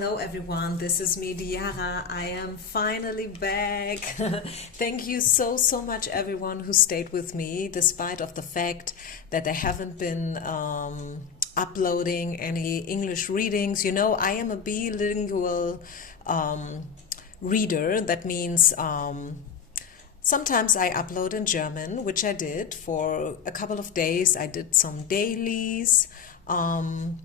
Hello everyone, this is me, Diara. I am finally back. Thank you so much everyone who stayed with me despite of the fact that I haven't been uploading any English readings. You know, I am a bilingual reader. That means sometimes I upload in German, which I did for a couple of days. I did some dailies, and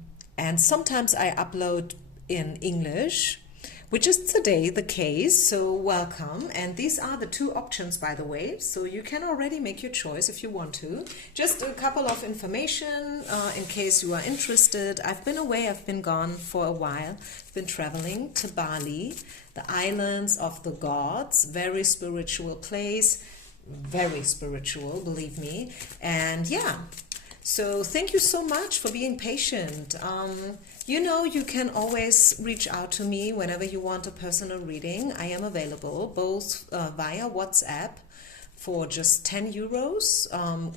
sometimes I upload in English, which is today the case. So welcome. And these are the two options, by the way, so you can already make your choice if you want to. Just a couple of information in case you are interested. I've been away, I've been gone for a while. I've been traveling to Bali, the islands of the gods, very spiritual place, very spiritual, believe me. And yeah, so thank you so much for being patient. You know, you can always reach out to me whenever you want a personal reading. I am available both via WhatsApp for just 10 euros,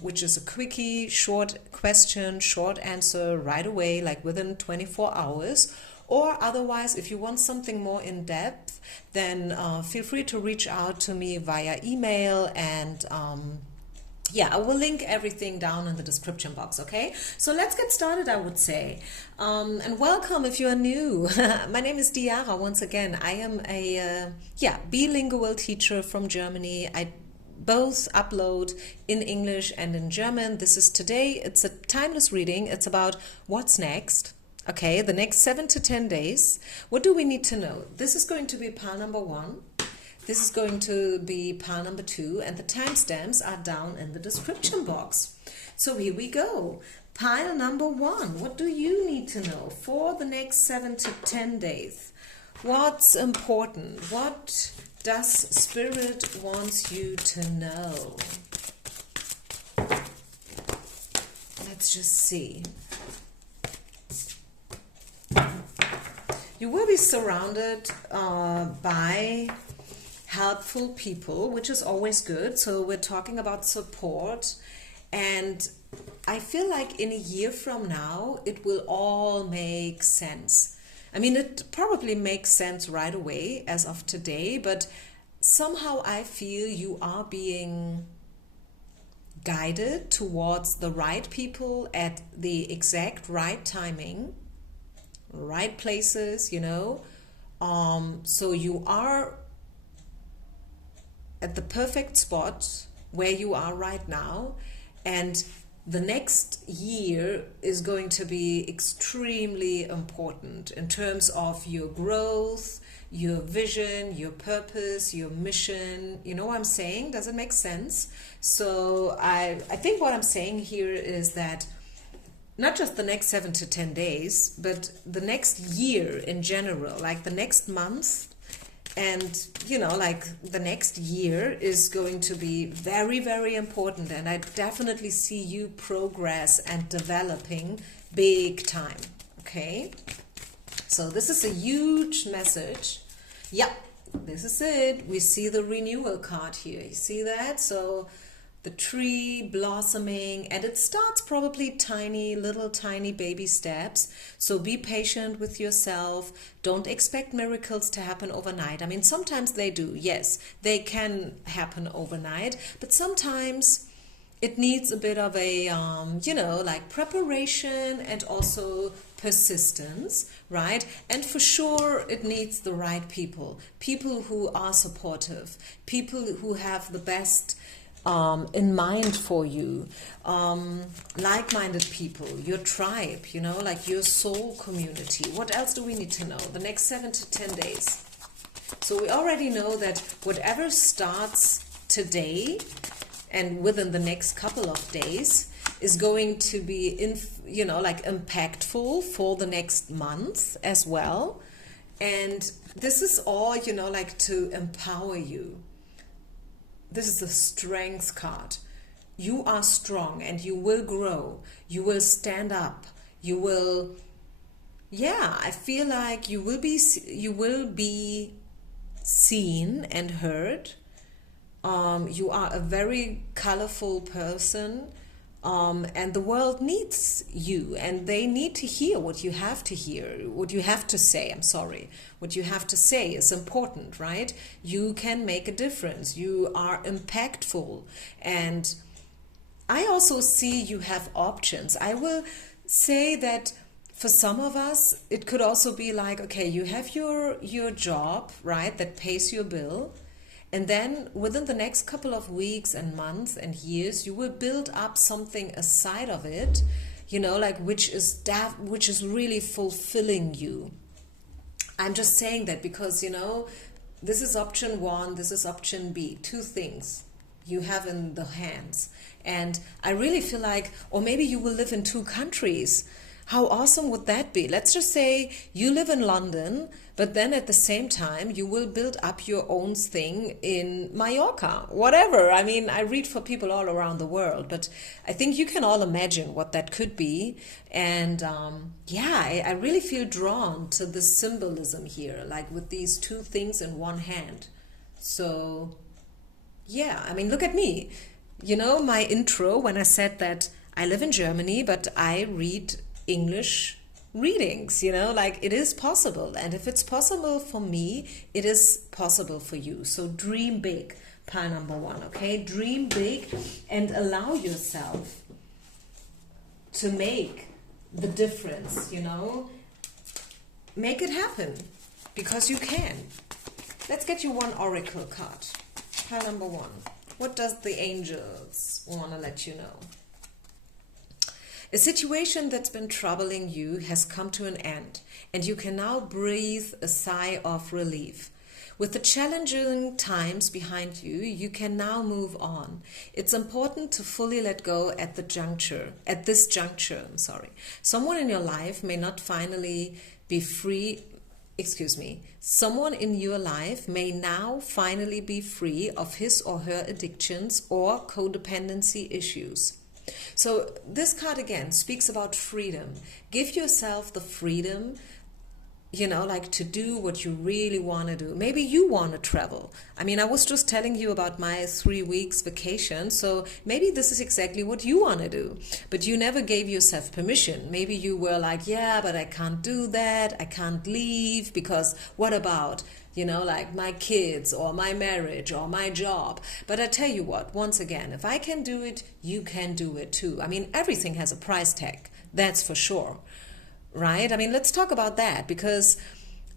which is a quickie, short question, short answer right away, like within 24 hours. Or otherwise, if you want something more in depth, then feel free to reach out to me via email, and yeah, I will link everything down in the description box, okay? So let's get started, I would say. And welcome if you are new. My name is Diara, once again. I am a bilingual teacher from Germany. I both upload in English and in German. This is today, it's a timeless reading. It's about what's next. Okay, the next 7 to 10 days. What do we need to know? This is going to be pile number 1. This is going to be pile number 2, and the timestamps are down in the description box. So here we go. Pile number 1. What do you need to know for the next 7 to 10 days? What's important? What does Spirit wants you to know? Let's just see. You will be surrounded by helpful people, which is always good. So we're talking about support, and I feel like in a year from now it will all make sense. I mean, it probably makes sense right away as of today, but somehow I feel you are being guided towards the right people at the exact right timing, right places, you know. So you are at the perfect spot where you are right now, and the next year is going to be extremely important in terms of your growth, your vision, your purpose, your mission. You know what I'm saying? Does it make sense? So I think what I'm saying here is that not just the next 7 to 10 days, but the next year in general, like the next month, and you know, like the next year is going to be very important, and I definitely see you progress and developing big time. Okay, so this is a huge message. Yeah, this is it. We see the renewal card here. You see that? So the tree blossoming, and it starts probably little tiny baby steps. So be patient with yourself. Don't expect miracles to happen overnight. I mean, sometimes they do. Yes, they can happen overnight, but sometimes it needs a bit of a, you know, like preparation and also persistence, right? And for sure, it needs the right people who are supportive, people who have the best in mind for you, like-minded people, your tribe, you know, like your soul community. What else do we need to know? The next 7 to 10 days. So we already know that whatever starts today and within the next couple of days is going to be, you know, like impactful for the next month as well. And this is all, you know, like to empower you. This is the strength card. You are strong and you will grow. You will stand up. You will, yeah, I feel like you will be seen and heard. You are a very colorful person. and the world needs you, and they need to hear what you have to hear, what you have to say. I'm sorry. What you have to say is important, right? You can make a difference. You are impactful. And I also see you have options. I will say that for some of us, it could also be like, okay, you have your job, right, that pays your bill. And then within the next couple of weeks and months and years, you will build up something aside of it, like which is really fulfilling you. I'm just saying that because, this is option one, this is option B, two things you have in the hands. And I really feel like, or maybe you will live in two countries. How awesome would that be? Let's just say you live in London, but then at the same time, you will build up your own thing in Mallorca, whatever. I mean, I read for people all around the world, but I think you can all imagine what that could be. And I really feel drawn to the symbolism here, like with these two things in one hand. So, yeah, I mean, look at me. My intro when I said that I live in Germany, but I read English readings, like it is possible. And if it's possible for me, it is possible for you. So dream big, pile number one, okay? Dream big and allow yourself to make the difference, Make it happen because you can. Let's get you one oracle card. Pile number one. What does the angels want to let you know? A situation that's been troubling you has come to an end, and you can now breathe a sigh of relief. With the challenging times behind you, you can now move on. It's important to fully let go at this juncture. Someone in your life may not finally be free. Someone in your life may now finally be free of his or her addictions or codependency issues. So this card again speaks about freedom. Give yourself the freedom, like to do what you really want to do. Maybe you want to travel. I mean, I was just telling you about my 3 weeks vacation. So maybe this is exactly what you want to do, but you never gave yourself permission. Maybe you were like, yeah, but I can't do that. I can't leave because what about, like my kids or my marriage or my job. But I tell you what, once again, if I can do it, you can do it too. I mean, everything has a price tag. That's for sure. Right? I mean, let's talk about that because,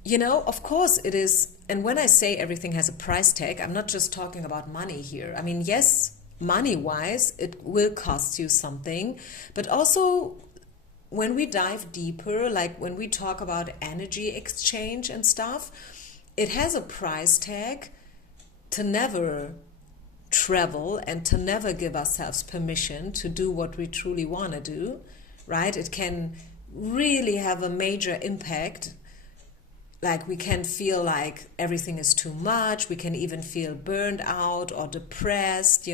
of course it is. And when I say everything has a price tag, I'm not just talking about money here. I mean, yes, money-wise, it will cost you something. But also, when we dive deeper, like when we talk about energy exchange and stuff, it has a price tag to never travel and to never give ourselves permission to do what we truly want to do, right? It can really have a major impact. Like we can feel like everything is too much. We can even feel burned out or depressed,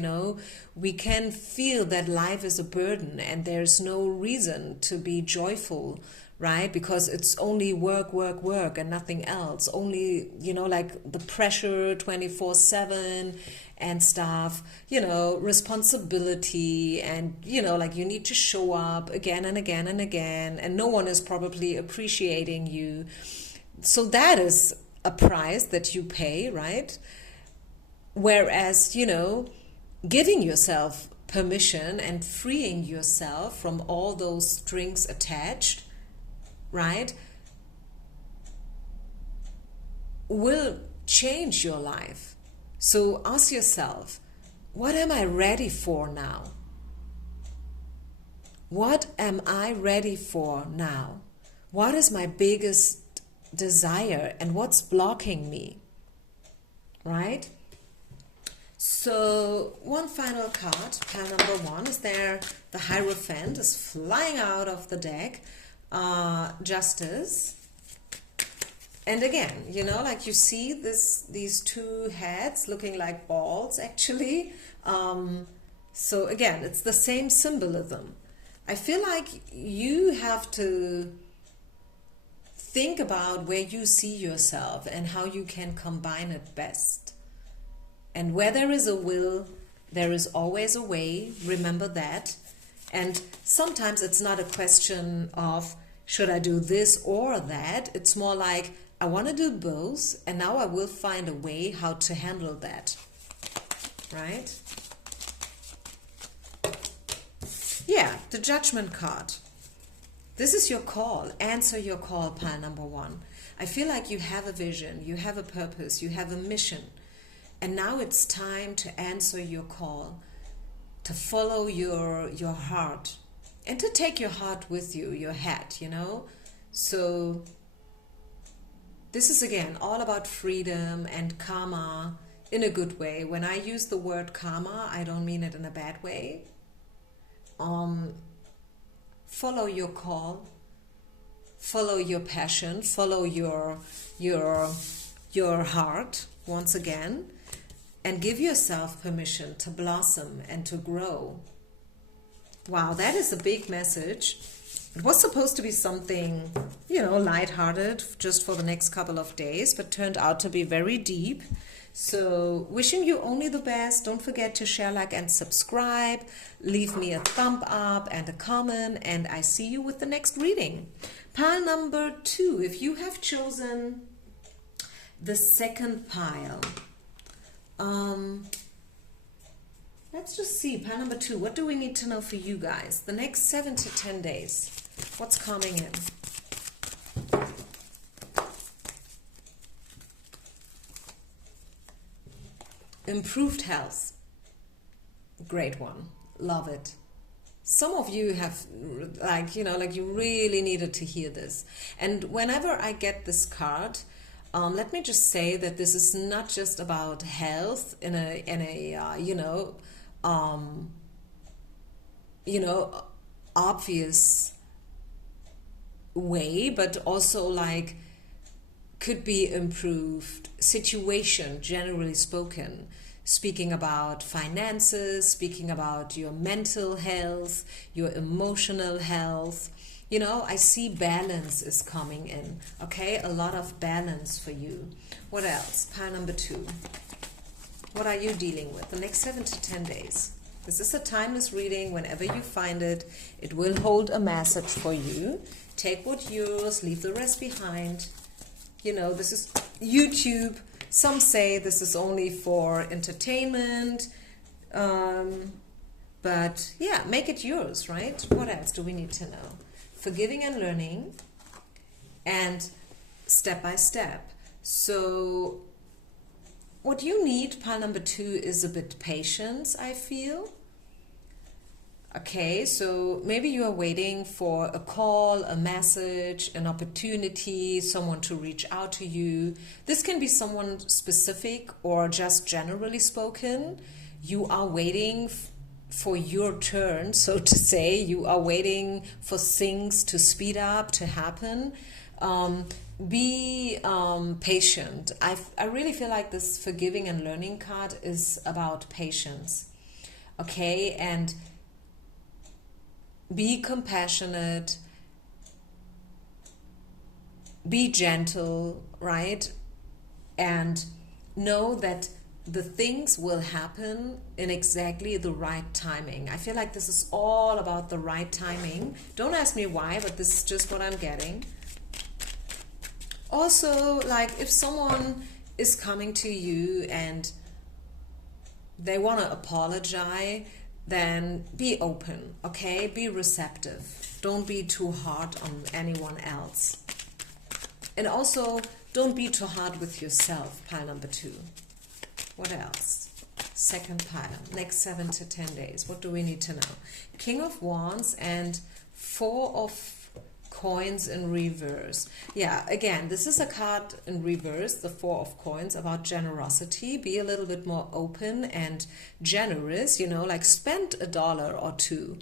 We can feel that life is a burden and there's no reason to be joyful, right? Because it's only work, work, work and nothing else. Only, like the pressure 24/7 and stuff, responsibility and, like you need to show up again and again and again and no one is probably appreciating you. So that is a price that you pay, right? Whereas, giving yourself permission and freeing yourself from all those strings attached, right, will change your life. So ask yourself, what am I ready for now? What am I ready for now? What is my biggest desire and what's blocking me? Right? So one final card, pile number one, is there. The Hierophant is flying out of the deck. Justice. And again, like you see these two heads looking like balls actually. So again, it's the same symbolism. I feel like you have to think about where you see yourself and how you can combine it best. And where there is a will, there is always a way. Remember that. And sometimes it's not a question of should I do this or that. It's more like I want to do both, and now I will find a way how to handle that. Right? Yeah, the Judgment card. This is your call. Answer your call, pile number one. I feel like you have a vision, you have a purpose, you have a mission. And now it's time to answer your call, to follow your heart, and to take your heart with you, your head, you know? So this is again all about freedom and karma in a good way. When I use the word karma, I don't mean it in a bad way. Follow your call, follow your passion, follow your heart once again, and give yourself permission to blossom and to grow. Wow, that is a big message. It was supposed to be something, lighthearted just for the next couple of days, but turned out to be very deep. So wishing you only the best. Don't forget to share, like, and subscribe. Leave me a thumb up and a comment, and I see you with the next reading. Pile number 2, if you have chosen the second pile, let's just see, pile number 2, what do we need to know for you guys? The next 7 to 10 days, what's coming in? Improved health. Great one. Love it. Some of you have, you really needed to hear this. And whenever I get this card, let me just say that this is not just about health in a obvious way, but also could be improved situation, generally spoken, speaking about finances, speaking about your mental health, your emotional health. I see balance is coming in, okay? A lot of balance for you. What else? Pile number 2. What are you dealing with the next 7 to 10 days? This is a timeless reading. Whenever you find it, it will hold a message for you. Take what's yours, leave the rest behind. This is YouTube. Some say this is only for entertainment. But yeah, make it yours, right? What else do we need to know? Forgiving and learning, and step by step. So what you need, pile number 2, is a bit patience, I feel. Okay, so maybe you are waiting for a call, a message, an opportunity, someone to reach out to you. This can be someone specific or just generally spoken. You are waiting for your turn, so to say. You are waiting for things to speed up, to happen. Be patient. I really feel like this forgiving and learning card is about patience. Okay, and be compassionate, be gentle, right? And know that the things will happen in exactly the right timing. I feel like this is all about the right timing. Don't ask me why, but this is just what I'm getting. Also, if someone is coming to you and they want to apologize, then be open, okay? Be receptive. Don't be too hard on anyone else. And also, don't be too hard with yourself, pile number 2. What else? Second pile, next 7 to 10 days. What do we need to know? King of Wands and 4 of Coins in reverse. Yeah, again, this is a card in reverse, the 4 of Coins, about generosity. Be a little bit more open and generous, spend $1 or $2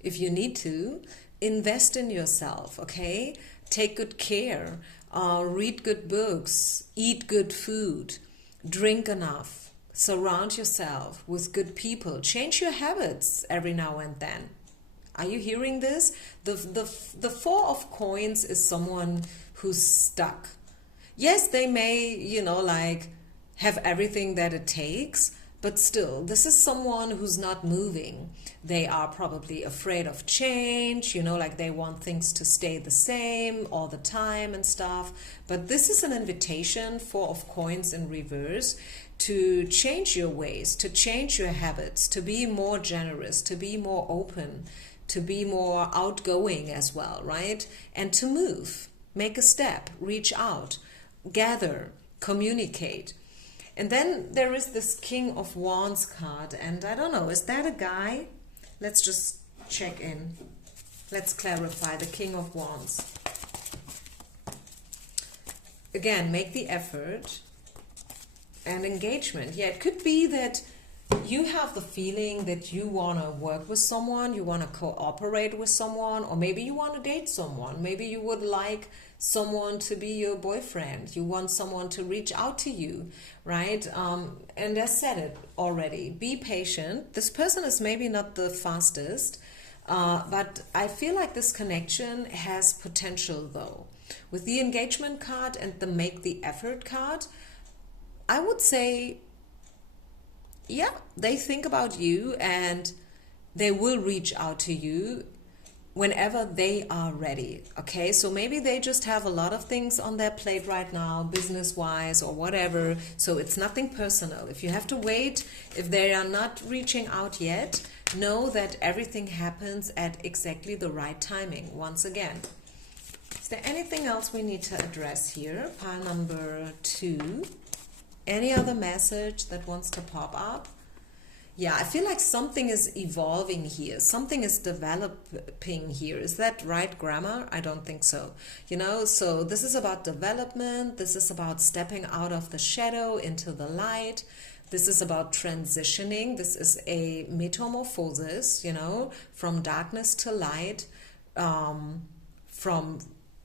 if you need to. Invest in yourself, okay? Take good care. Read good books. Eat good food. Drink enough. Surround yourself with good people. Change your habits every now and then. Are you hearing this? The 4 of Coins is someone who's stuck. Yes, they may, have everything that it takes, but still, this is someone who's not moving. They are probably afraid of change, you know, like they want things to stay the same all the time and stuff. But this is an invitation, Four of Coins in reverse, to change your ways, to change your habits, to be more generous, to be more open, to be more outgoing as well, right? And to move, make a step, reach out, gather, communicate. And then there is this King of Wands card, and I don't know, is that a guy? Let's just check in. Let's clarify the King of Wands. Again, make the effort and engagement. Yeah, it could be that you have the feeling that you want to work with someone, you want to cooperate with someone, or maybe you want to date someone. Maybe you would like someone to be your boyfriend. You want someone to reach out to you, right? And I said it already. Be patient. This person is maybe not the fastest, but I feel like this connection has potential though. With the engagement card and the make the effort card, I would say, yeah, they think about you and they will reach out to you whenever they are ready. Okay, so maybe they just have a lot of things on their plate right now, business-wise or whatever. So it's nothing personal. If you have to wait, if they are not reaching out yet, know that everything happens at exactly the right timing. Once again, is there anything else we need to address here? Pile number 2. Any other message that wants to pop up? Yeah, I feel like something is evolving here. Something is developing here. Is that right grammar? I don't think so. You know, so this is about development. This is about stepping out of the shadow into the light. This is about transitioning. This is a metamorphosis, you know, from darkness to light, from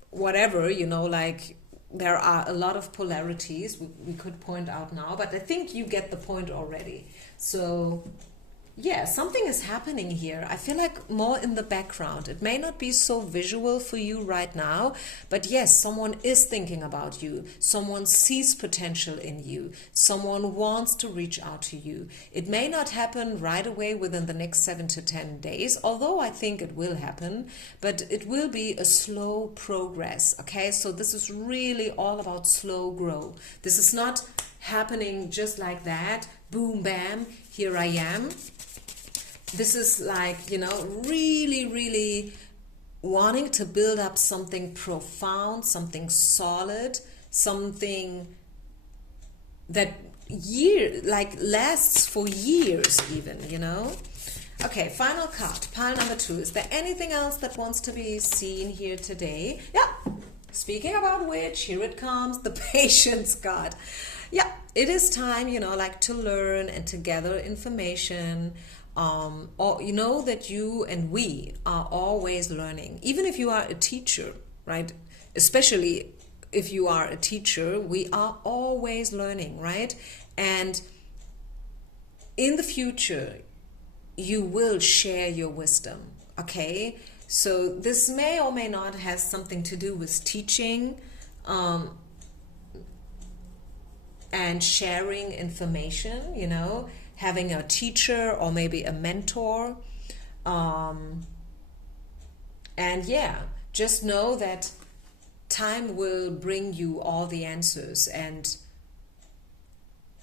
whatever, you know, like there are a lot of polarities we could point out now, but I think you get the point already. So yeah, something is happening here. I feel like more in the background. It may not be so visual for you right now, but yes, someone is thinking about you. Someone sees potential in you. Someone wants to reach out to you. It may not happen right away within the next 7 to 10 days, although I think it will happen, but it will be a slow progress. Okay, so this is really all about slow grow. This is not happening just like that. Boom, bam, here I am. This is like, you know, really, really wanting to build up something profound, something solid, something that lasts for years even, you know. Okay, final card, pile number 2. Is there anything else that wants to be seen here today? Yeah, speaking about which, here it comes, the patience card. Yeah, it is time, you know, like to learn and to gather information. Or you know that you and we are always learning. Even if you are a teacher, right? Especially if you are a teacher, we are always learning, right? And in the future, you will share your wisdom, okay? So this may or may not have something to do with teaching, and sharing information, you know, having a teacher or maybe a mentor. And yeah, just know that time will bring you all the answers, and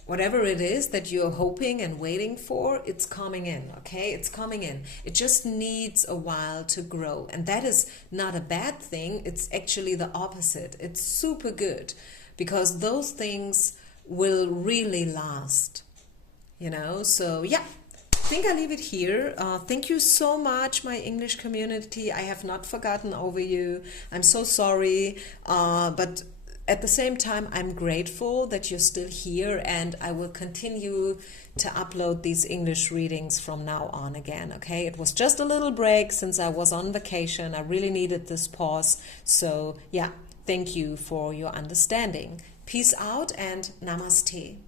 whatever it is that you're hoping and waiting for, it's coming in, okay? It's coming in. It just needs a while to grow. And that is not a bad thing. It's actually the opposite. It's super good, because those things will really last, you know. So yeah, I think I leave it here. Thank you so much, my English community. I have not forgotten over you. I'm so sorry, but at the same time, I'm grateful that you're still here, and I will continue to upload these English readings from now on again, okay? It was just a little break since I was on vacation. I really needed this pause. So yeah, thank you for your understanding. Peace out and namaste.